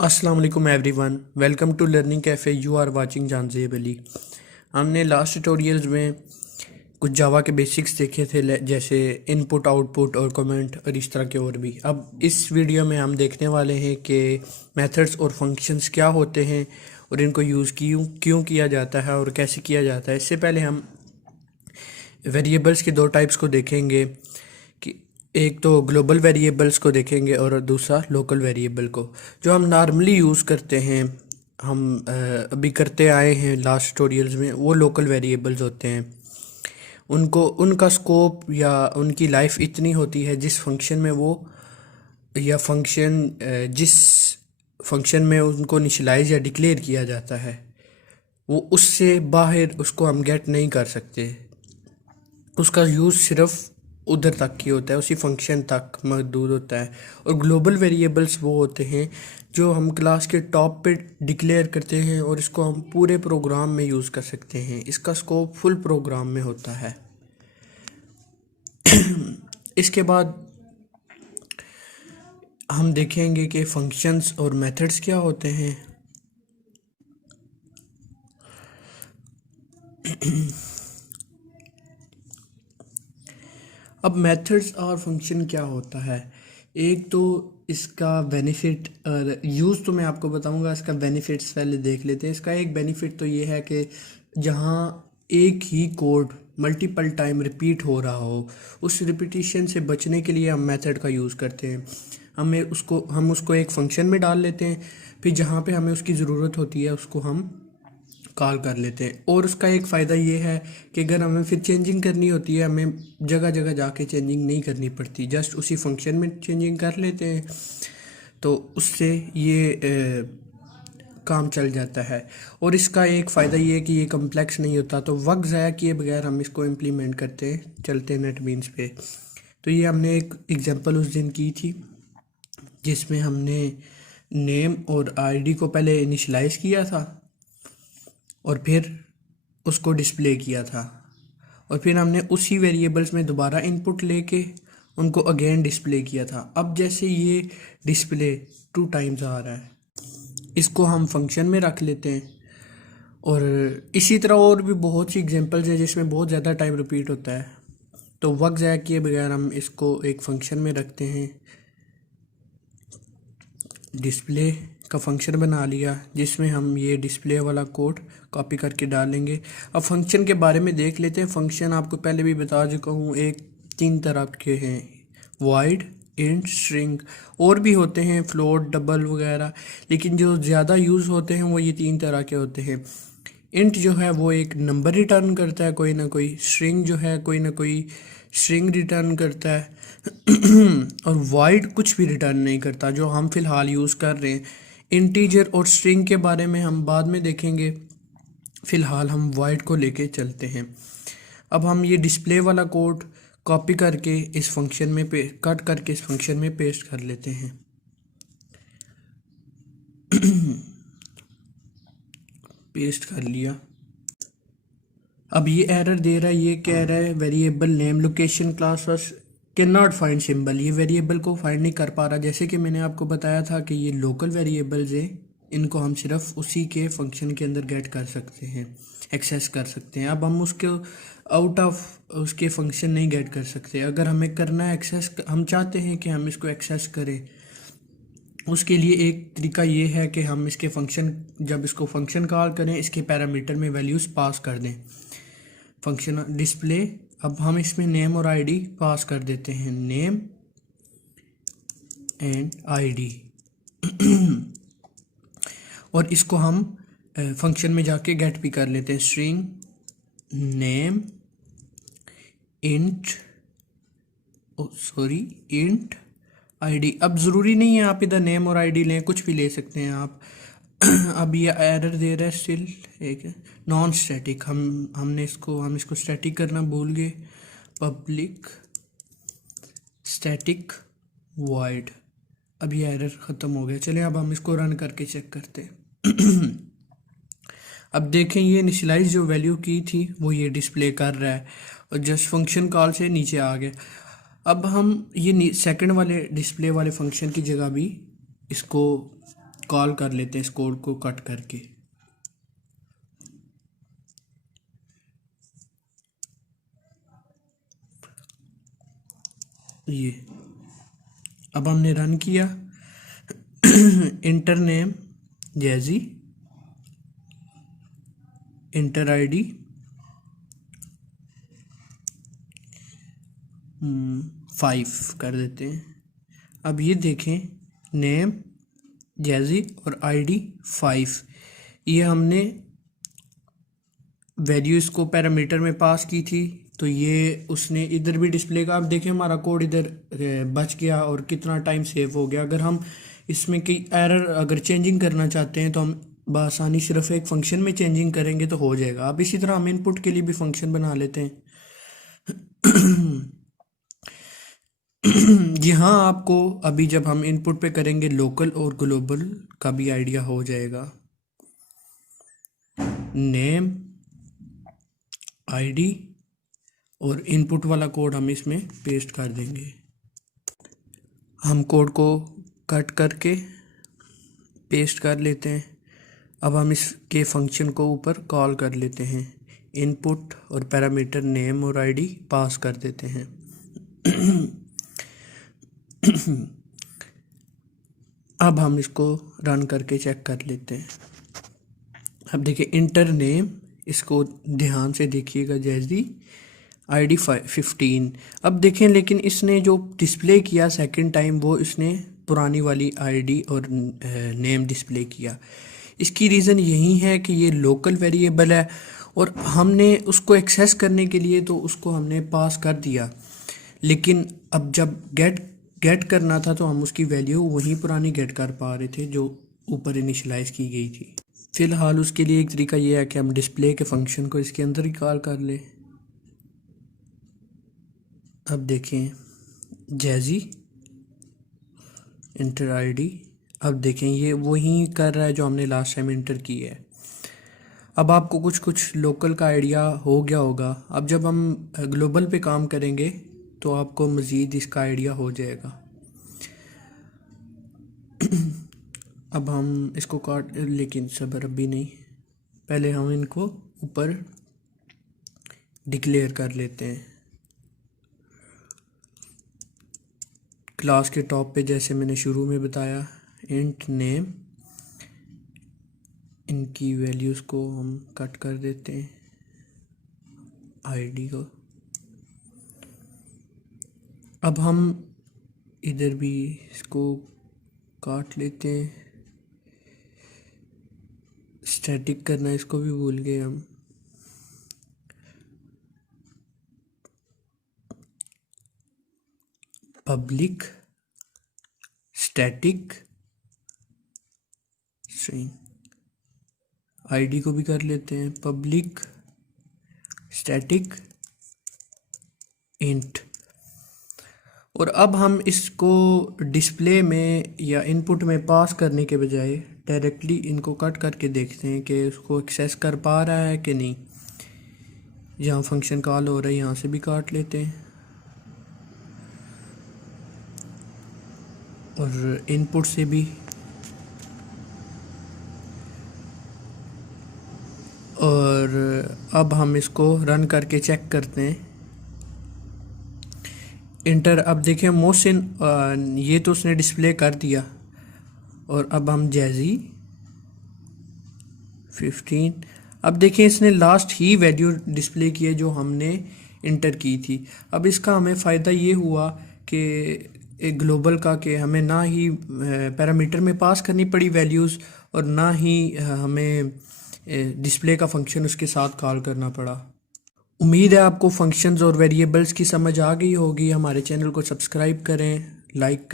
अस्सलाम वालेकुम everyone, welcome to learning cafe. You are watching Jahanzeb Ali. हमने लास्ट ट्यूटोरियल्स में कुछ जावा के बेसिक्स देखे थे, जैसे इनपुट आउटपुट और कमेंट और इस तरह के और भी। अब इस वीडियो में हम देखने वाले हैं कि मेथड्स और फंक्शंस क्या होते हैं और इनको यूज़ क्यों क्यों किया जाता है और कैसे किया जाता है। इससे पहले हम वेरिएबल्स के दो टाइप्स को देखेंगे कि एक तो ग्लोबल वेरिएबल्स को देखेंगे और दूसरा लोकल वेरिएबल को। जो हम नॉर्मली यूज़ करते हैं, हम अभी करते आए हैं लास्ट ट्यूटोरियल्स में, वो लोकल वेरिएबल्स होते हैं। उनको उनका स्कोप या उनकी लाइफ इतनी होती है जिस फंक्शन में वो या फंक्शन जिस फंक्शन में उनको इनिशियलाइज या डिक्लेयर किया जाता है, वो उससे बाहर उसको हम गेट नहीं कर सकते। उसका यूज़ सिर्फ उधर तक ही होता है, उसी फंक्शन तक महदूद होता है। और ग्लोबल वेरिएबल्स वो होते हैं जो हम क्लास के टॉप पे डिक्लेयर करते हैं और इसको हम पूरे प्रोग्राम में यूज़ कर सकते हैं। इसका स्कोप फुल प्रोग्राम में होता है। इसके बाद हम देखेंगे कि फंक्शंस और मेथड्स क्या होते हैं। अब मेथड्स और फंक्शन क्या होता है, एक तो इसका बेनिफिट और यूज़ तो मैं आपको बताऊंगा। इसका बेनिफिट्स पहले देख लेते हैं। इसका एक बेनिफिट तो ये है कि जहाँ एक ही कोड मल्टीपल टाइम रिपीट हो रहा हो, उस रिपीटिशन से बचने के लिए हम मेथड का यूज़ करते हैं। हम उसको एक फंक्शन में डाल लेते हैं, फिर जहाँ पे हमें उसकी ज़रूरत होती है उसको हम कॉल कर लेते हैं। और उसका एक फ़ायदा ये है कि अगर हमें फिर चेंजिंग करनी होती है, हमें जगह जगह जाके चेंजिंग नहीं करनी पड़ती, जस्ट उसी फंक्शन में चेंजिंग कर लेते हैं, तो उससे ये काम चल जाता है। और इसका एक फ़ायदा ये है कि ये कम्प्लेक्स नहीं होता, तो वक्त ज़ाया किए बगैर हम इसको इम्प्लीमेंट करते हैं, चलते हैं नेटबीन्स पे। तो ये हमने एक एग्जांपल उस दिन की थी जिसमें हमने नेम और आईडी को पहले इनिशलाइज किया था और फिर उसको डिस्प्ले किया था, और फिर हमने उसी वेरिएबल्स में दोबारा इनपुट लेके उनको अगेन डिस्प्ले किया था। अब जैसे ये डिस्प्ले 2 टाइम्स आ रहा है, इसको हम फंक्शन में रख लेते हैं। और इसी तरह और भी बहुत सी एग्जांपल्स है जिसमें बहुत ज़्यादा टाइम रिपीट होता है, तो वक्त ज़ाया किए बगैर हम इसको एक फंक्शन में रखते हैं। डिस्प्ले का फंक्शन बना लिया जिसमें हम ये डिस्प्ले वाला कोड कॉपी करके डालेंगे। अब फंक्शन के बारे में देख लेते हैं। फंक्शन आपको पहले भी बता चुका हूँ, एक 3 तरह के हैं, वॉइड, इंट, स्ट्रिंग। और भी होते हैं फ्लोट, डबल वगैरह, लेकिन जो ज़्यादा यूज़ होते हैं वो ये 3 तरह के होते हैं। इंट जो है वो एक नंबर रिटर्न करता है कोई ना कोई, स्ट्रिंग जो है कोई ना कोई स्ट्रिंग रिटर्न करता है और वॉइड कुछ भी रिटर्न नहीं करता, जो हम फिलहाल यूज़ कर रहे हैं। इंटीजर और स्ट्रिंग के बारे में हम बाद में देखेंगे, फ़िलहाल हम वॉइड को लेके चलते हैं। अब हम ये डिस्प्ले वाला कोड कॉपी करके इस फंक्शन में कट करके इस फंक्शन में पेस्ट कर लेते हैं। पेस्ट कर लिया। अब ये एरर दे रहा है, ये कह रहा है variable name location class can not find symbol. ये वेरिएबल को फाइंड नहीं कर पा रहा। जैसे कि मैंने आपको बताया था कि ये लोकल वेरिएबल्स हैं, इनको हम सिर्फ उसी के फंक्शन के अंदर गेट कर सकते हैं, एक्सेस कर सकते हैं। अब हम उसको आउट ऑफ उसके फंक्शन नहीं गेट कर सकते। अगर हमें करना है एक्सेस, हम चाहते हैं कि हम इसको एक्सेस करें, उसके लिए एक तरीका ये है कि हम इसके फंक्शन, जब इसको फंक्शन कॉल करें, इसके पैरामीटर में वैल्यूज़ पास कर दें। फंक्शन डिस्प्ले, अब हम इसमें नेम और आईडी पास कर देते हैं, नेम एंड आईडी और इसको हम फंक्शन में जाके गेट भी कर लेते हैं, string name int int ID. अब ज़रूरी नहीं है आप इधर नेम और आईडी लें, कुछ भी ले सकते हैं आप। अब ये एरर दे रहा है स्टिल एक नॉन स्टैटिक। हम इसको स्टैटिक करना भूल गए। Public static void. अब ये एरर ख़त्म हो गया। चलिए अब हम इसको रन करके चेक करते हैं। अब देखें, ये इनिशियलाइज जो वैल्यू की थी वो ये डिस्प्ले कर रहा है और जस्ट फंक्शन कॉल से नीचे आ गया। अब हम ये सेकंड वाले डिस्प्ले वाले फंक्शन की जगह भी इसको कॉल कर लेते हैं इस कोड को कट करके। ये अब हमने रन किया, inter name jazzy, inter ID 5 कर देते हैं। अब ये देखें, नेम जैजी और आईडी 5, ये हमने वैल्यू इसको पैरामीटर में पास की थी, तो ये उसने इधर भी डिस्प्ले का। अब देखें हमारा कोड इधर बच गया और कितना टाइम सेव हो गया। अगर हम इसमें कोई एरर अगर चेंजिंग करना चाहते हैं तो हम बआसानी सिर्फ एक फंक्शन में चेंजिंग करेंगे तो हो जाएगा। अब इसी तरह हम इनपुट के लिए भी फंक्शन बना लेते हैं। यहाँ आपको अभी जब हम इनपुट पे करेंगे लोकल और ग्लोबल का भी आइडिया हो जाएगा। नेम, आईडी और इनपुट वाला कोड हम इसमें पेस्ट कर देंगे। हम कोड को कट करके पेस्ट कर लेते हैं। अब हम इसके फंक्शन को ऊपर कॉल कर लेते हैं, इनपुट और पैरामीटर नेम और आईडी पास कर देते हैं। अब हम इसको रन करके चेक कर लेते हैं। अब देखिए इंटर नेम, इसको ध्यान से देखिएगा, जैसी आईडी 15। अब देखें लेकिन इसने जो डिस्प्ले किया सेकंड टाइम वो इसने पुरानी वाली आईडी और नेम डिस्प्ले किया। इसकी रीज़न यही है कि ये लोकल वेरिएबल है और हमने उसको एक्सेस करने के लिए तो उसको हमने पास कर दिया, लेकिन अब जब गेट करना था तो हम उसकी वैल्यू वहीं पुरानी गेट कर पा रहे थे जो ऊपर इनिशियलाइज की गई थी। फ़िलहाल उसके लिए एक तरीका ये है कि हम डिस्प्ले के फंक्शन को इसके अंदर ही कॉल कर ले। अब देखें जैजी, इंटर आईडी, अब देखें ये वही कर रहा है जो हमने लास्ट टाइम इंटर की है। अब आपको कुछ लोकल का आइडिया हो गया होगा। अब जब हम ग्लोबल पे काम करेंगे तो आपको मज़ीद इसका आइडिया हो जाएगा। अब हम इसको काट, लेकिन सब्र अभी नहीं, पहले हम इनको ऊपर डिक्लेयर कर लेते हैं। क्लास के टॉप पे जैसे मैंने शुरू में बताया, इंट नेम, इनकी वैल्यूज़ को हम कट कर देते हैं, आईडी को। अब हम इधर भी इसको काट लेते हैं, स्टैटिक करना इसको भी भूल गए हम। पब्लिक स्टैटिक स्ट्रिंग, आईडी को भी कर लेते हैं पब्लिक स्टैटिक इंट। और अब हम इसको डिस्प्ले में या इनपुट में पास करने के बजाय डायरेक्टली इनको कट करके देखते हैं कि उसको एक्सेस कर पा रहा है कि नहीं। जहाँ फंक्शन कॉल हो रहा है यहाँ से भी काट लेते हैं और इनपुट से भी। और अब हम इसको रन करके चेक करते हैं। इंटर, अब देखें मोहसिन, ये तो उसने डिस्प्ले कर दिया। और अब हम जैजी 15, अब देखें इसने लास्ट ही वैल्यू डिस्प्ले की है जो हमने इंटर की थी। अब इसका हमें फ़ायदा ये हुआ कि एक ग्लोबल का, कि हमें ना ही पैरामीटर में पास करनी पड़ी वैल्यूज़ और ना ही हमें डिस्प्ले का फंक्शन उसके साथ कॉल करना पड़ा। उम्मीद है आपको फंक्शंस और वेरिएबल्स की समझ आ गई होगी। हमारे चैनल को सब्सक्राइब करें, लाइक